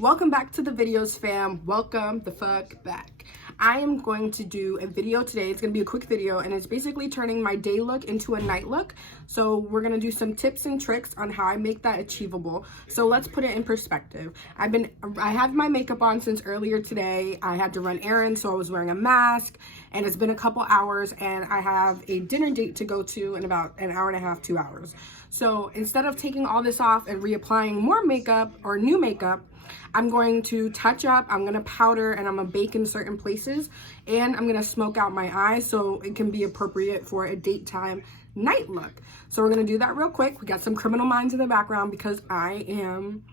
Welcome back to the videos, fam. Welcome the fuck back. I am going to do a video today. It's going to be a quick video, and it's basically turning my day look into a night look. So we're going to do some tips and tricks on how I make that achievable. So let's put it in perspective. I have my makeup on since earlier today. I had to run errands, so I was wearing a mask, and it's been a couple hours, and I have a dinner date to go to in about an hour and a half, 2 hours. So instead of taking all this off and reapplying more makeup or new makeup, I'm going to touch up, I'm going to powder, and I'm going to bake in certain places, and I'm going to smoke out my eyes so it can be appropriate for a daytime night look. So we're going to do that real quick. We got some Criminal Minds in the background because I am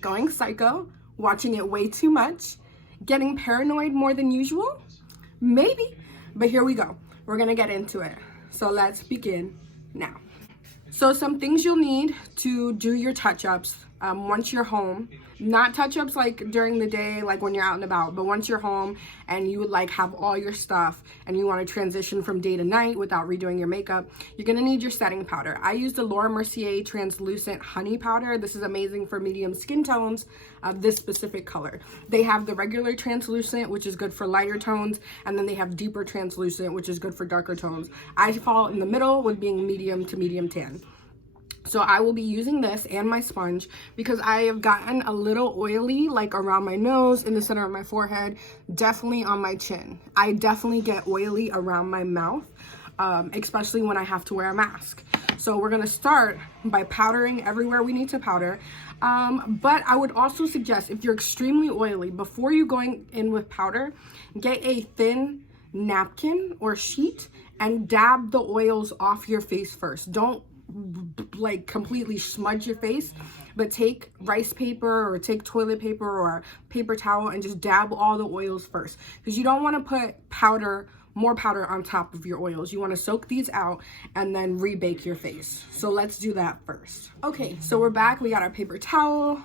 going psycho, watching it way too much, getting paranoid more than usual, maybe, but here we go. We're going to get into it. So let's begin now. So some things you'll need to do your touch-ups once you're home. Not touch-ups like during the day, like when you're out and about, but once you're home and you would like have all your stuff and you want to transition from day to night without redoing your makeup, you're going to need your setting powder. I use the Laura Mercier translucent honey powder. This is amazing for medium skin tones of this specific color. They have the regular translucent, which is good for lighter tones, and then they have deeper translucent, which is good for darker tones. I fall in the middle with being medium to medium tan. So I will be using this and my sponge because I have gotten a little oily, like around my nose, in the center of my forehead, definitely on my chin. I definitely get oily around my mouth, especially when I have to wear a mask. So we're gonna start by powdering everywhere we need to powder. But I would also suggest, if you're extremely oily, before you going in with powder, get a thin napkin or sheet and dab the oils off your face first. Don't like completely smudge your face, but take rice paper or take toilet paper or paper towel and just dab all the oils first, because you don't want to put more powder on top of your oils. You want to soak these out and then rebake your face. So let's do that first. Okay, so we're back. We got our paper towel.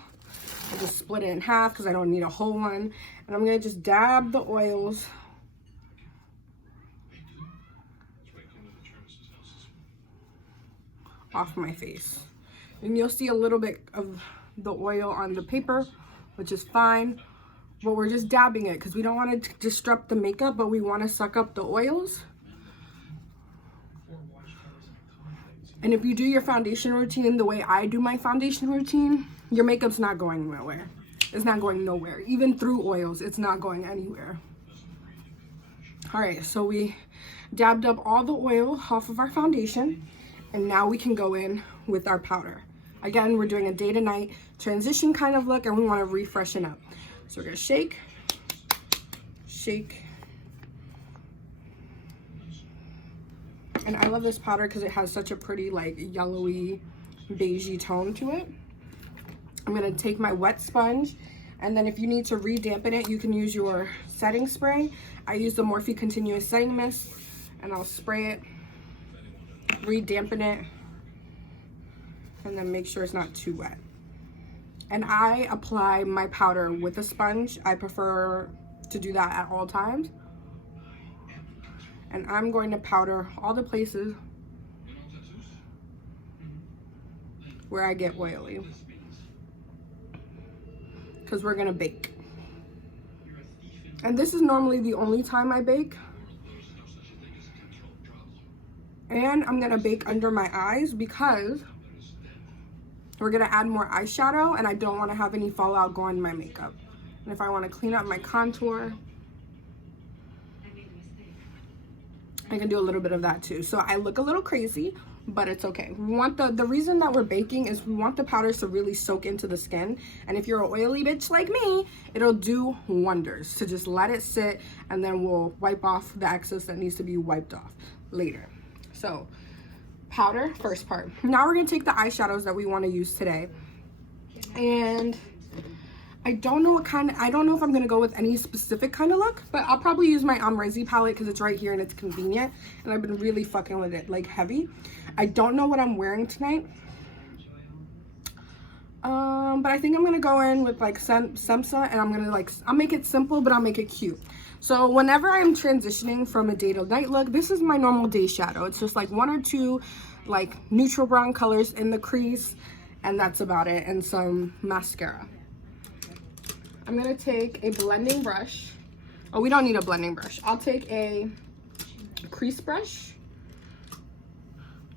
I just split it in half because I don't need a whole one, and I'm gonna just dab the oils off my face. And you'll see a little bit of the oil on the paper, which is fine, but we're just dabbing it because we don't want to disrupt the makeup, but we want to suck up the oils. And if you do your foundation routine the way I do my foundation routine, your makeup's not going nowhere. It's not going nowhere. Even through oils, it's not going anywhere. All right, so we dabbed up all the oil off of our foundation, and now we can go in with our powder. Again, we're doing a day to night transition kind of look, and we want to refreshen up. So we're gonna shake, shake. And I love this powder because it has such a pretty like yellowy, beigey tone to it. I'm gonna take my wet sponge, and then if you need to re-dampen it, you can use your setting spray. I use the Morphe Continuous Setting Mist, and I'll spray it, re-dampen it, and then make sure it's not too wet. And I apply my powder with a sponge. I prefer to do that at all times. And I'm going to powder all the places where I get oily, because we're gonna bake. And this is normally the only time I bake. And I'm gonna bake under my eyes because we're gonna add more eyeshadow, and I don't wanna have any fallout go on my makeup. And if I wanna clean up my contour, I can do a little bit of that too. So I look a little crazy, but it's okay. We want the reason that we're baking is we want the powders to really soak into the skin. And if you're an oily bitch like me, it'll do wonders. So just let it sit, and then we'll wipe off the excess that needs to be wiped off later. So powder, first part. Now we're gonna take the eyeshadows that we want to use today, and I don't know if I'm gonna go with any specific kind of look, but I'll probably use my Omrezi palette because it's right here and it's convenient, and I've been really fucking with it, like heavy. I don't know what I'm wearing tonight, but I think I'm gonna go in with like Semsa, and I'm gonna I'll make it simple, but I'll make it cute. So whenever I'm transitioning from a day to night look, this is my normal day shadow. It's just like 1 or 2 like neutral brown colors in the crease, and that's about it, and some mascara. I'm gonna take a blending brush. Oh, we don't need a blending brush. I'll take a crease brush.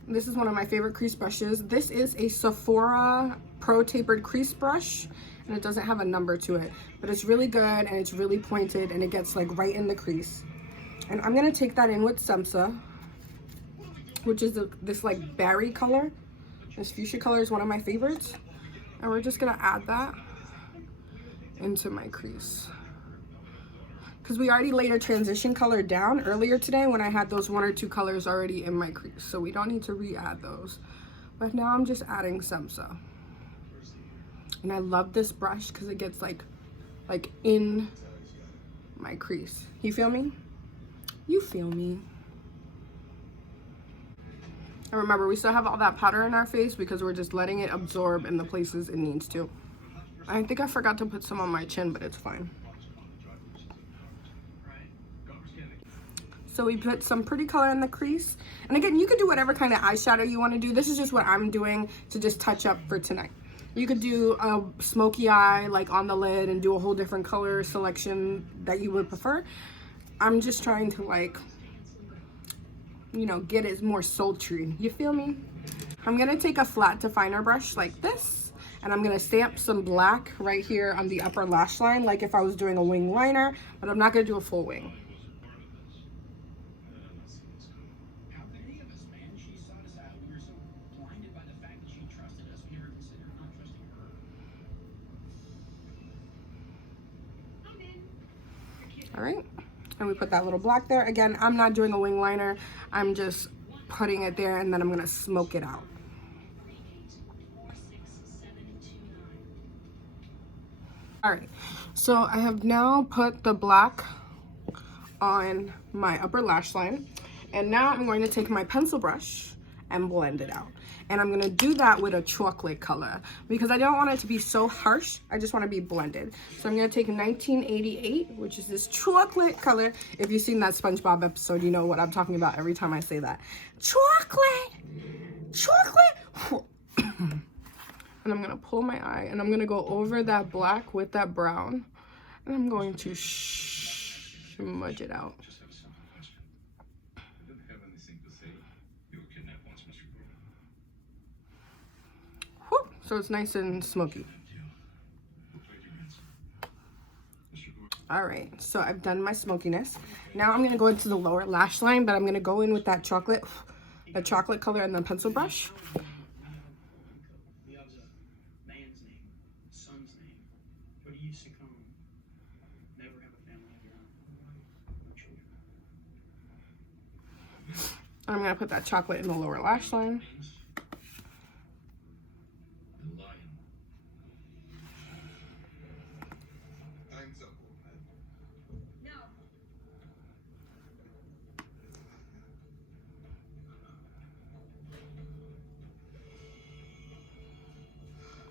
This is one of my favorite crease brushes. This is a Sephora Pro Tapered Crease Brush, and it doesn't have a number to it, but it's really good and it's really pointed and it gets like right in the crease. And I'm gonna take that in with Semsa, which is this like berry color. This fuchsia color is one of my favorites. And we're just gonna add that into my crease. Because we already laid a transition color down earlier today when I had those 1 or 2 colors already in my crease. So we don't need to re-add those. But now I'm just adding Semsa. And I love this brush because it gets like in my crease. You feel me? You feel me? And remember, we still have all that powder in our face because we're just letting it absorb in the places it needs to. I think I forgot to put some on my chin, but it's fine. So we put some pretty color in the crease. And again, you could do whatever kind of eyeshadow you want to do. This is just what I'm doing to just touch up for tonight. You could do a smoky eye like on the lid and do a whole different color selection that you would prefer. I'm just trying to like, you know, get it more sultry. You feel me? I'm gonna take a flat definer brush like this, and I'm gonna stamp some black right here on the upper lash line like if I was doing a wing liner, but I'm not gonna do a full wing. All right, and we put that little black there. Again, I'm not doing a wing liner. I'm just putting it there, and then I'm gonna smoke it out. All right, so I have now put the black on my upper lash line, and now I'm going to take my pencil brush and blend it out. And I'm gonna do that with a chocolate color because I don't want it to be so harsh. I just want to be blended. So I'm gonna take 1988, which is this chocolate color. If you've seen that SpongeBob episode, you know what I'm talking about every time I say that. Chocolate, chocolate. And I'm gonna pull my eye and I'm gonna go over that black with that brown, and I'm going to smudge it out. So it's nice and smoky. All right, so I've done my smokiness. Now I'm gonna go into the lower lash line, but I'm gonna go in with that chocolate, the chocolate color and the pencil brush. I'm gonna put that chocolate in the lower lash line.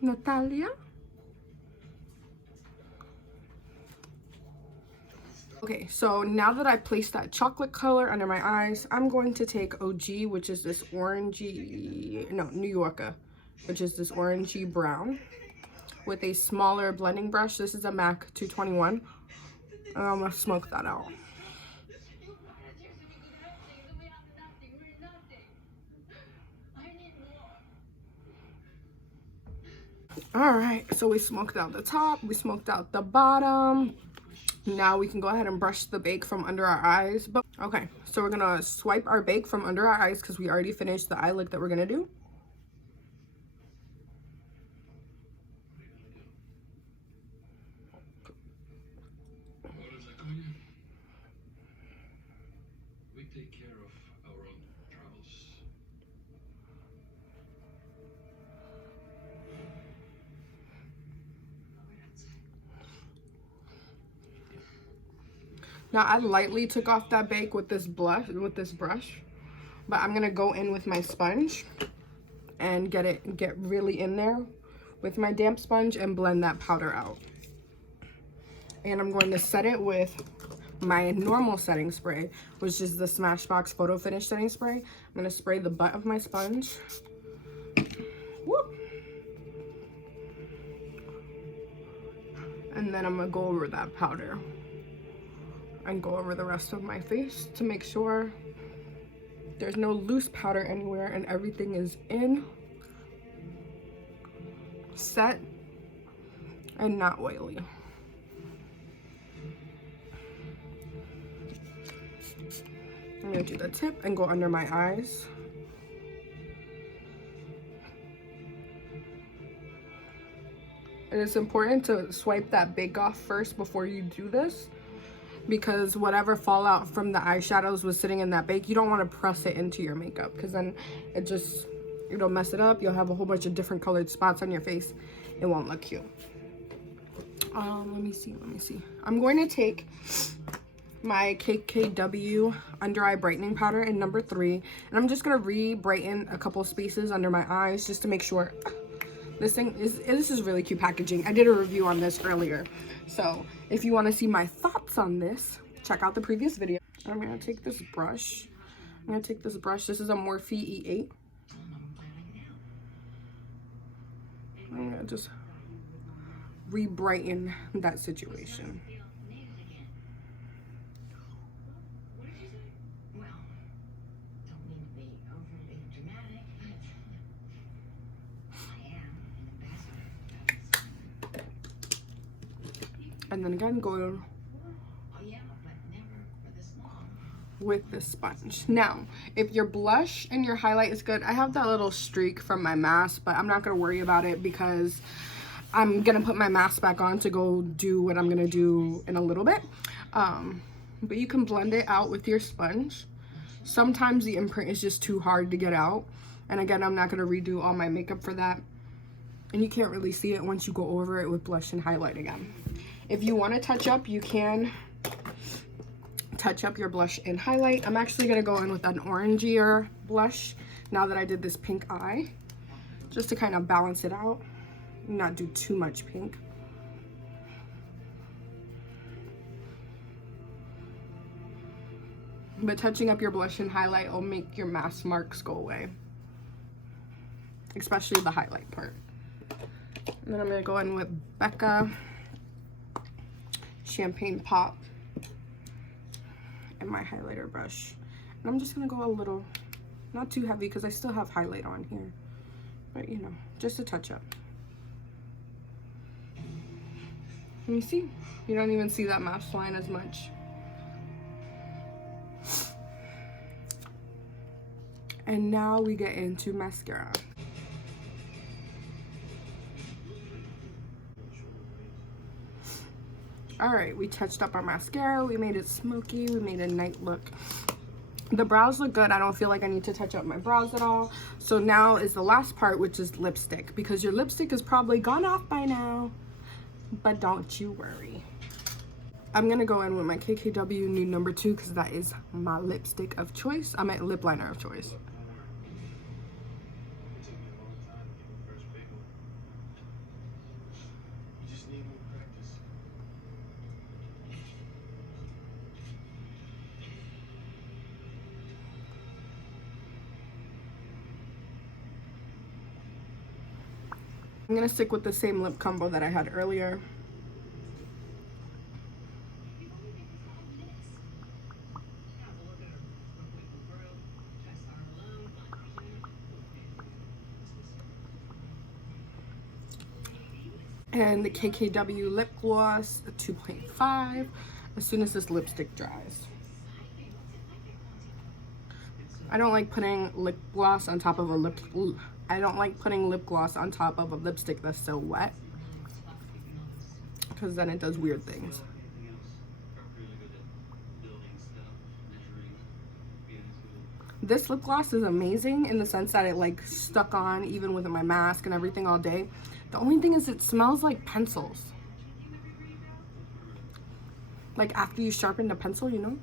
Natalia. Okay, so now that I placed that chocolate color under my eyes, I'm going to take OG, which is this orangey, no, New Yorker, which is this orangey brown, with a smaller blending brush. This is a MAC 221. And I'm gonna smoke that out. All right, so we smoked out the top, we smoked out the bottom. Now we can go ahead and brush the bake from under our eyes. But okay, so we're gonna swipe our bake from under our eyes because we already finished the eye look that we're gonna do. We take care of our own troubles. Now I lightly took off that bake with this brush, but I'm gonna go in with my sponge and get really in there with my damp sponge and blend that powder out. And I'm going to set it with my normal setting spray, which is the Smashbox Photo Finish setting spray. I'm gonna spray the butt of my sponge. Whoop. And then I'm gonna go over that powder and go over the rest of my face to make sure there's no loose powder anywhere and everything is in, set, and not oily. I'm gonna do the tip and go under my eyes. And it's important to swipe that bake off first before you do this, because whatever fallout from the eyeshadows was sitting in that bake, you don't want to press it into your makeup, because then it'll mess it up. You'll have a whole bunch of different colored spots on your face. It won't look cute. Let me see. I'm going to take my KKW under eye brightening powder in number 3, and I'm just gonna re-brighten a couple spaces under my eyes just to make sure. This is really cute packaging. I did a review on this earlier, so if you want to see my thoughts on this, check out the previous video. I'm gonna take this brush. This is a Morphe E8. I'm gonna just re-brighten that situation. And then again, go with the sponge. Now, if your blush and your highlight is good, I have that little streak from my mask, but I'm not gonna worry about it because I'm gonna put my mask back on to go do what I'm gonna do in a little bit. But you can blend it out with your sponge. Sometimes the imprint is just too hard to get out. And again, I'm not gonna redo all my makeup for that. And you can't really see it once you go over it with blush and highlight again. If you want to touch up, you can touch up your blush and highlight. I'm actually going to go in with an orangier blush now that I did this pink eye, just to kind of balance it out, not do too much pink. But touching up your blush and highlight will make your mask marks go away, especially the highlight part. And then I'm going to go in with Becca Champagne Pop and my highlighter brush. And I'm just going to go a little, not too heavy because I still have highlight on here, but you know, just a touch up. Let me see. You don't even see that mask line as much. And now we get into mascara. Alright, we touched up our mascara, we made it smoky, we made a night look. The brows look good. I don't feel like I need to touch up my brows at all. So now is the last part, which is lipstick, because your lipstick is probably gone off by now, but don't you worry. I'm gonna go in with my KKW nude number 2 because that is my lipstick of choice. I meant lip liner of choice. I'm gonna stick with the same lip combo that I had earlier. And the KKW lip gloss, a 2.5, as soon as this lipstick dries. I don't like putting lip gloss on top of a lipstick that's so wet, because then it does weird things. This lip gloss is amazing in the sense that it like stuck on even with my mask and everything all day. The only thing is it smells like pencils. Like after you sharpen the pencil, you know?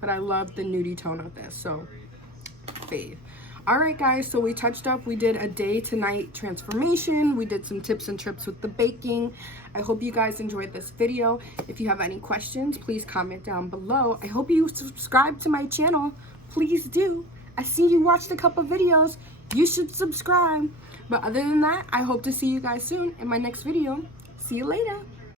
But I love the nudie tone of this, so fave. Alright guys, so we touched up, we did a day to night transformation, we did some tips and tricks with the baking. I hope you guys enjoyed this video. If you have any questions, please comment down below. I hope you subscribe to my channel. Please do. I see you watched a couple videos. you should subscribe. But other than that, I hope to see you guys soon in my next video. See you later.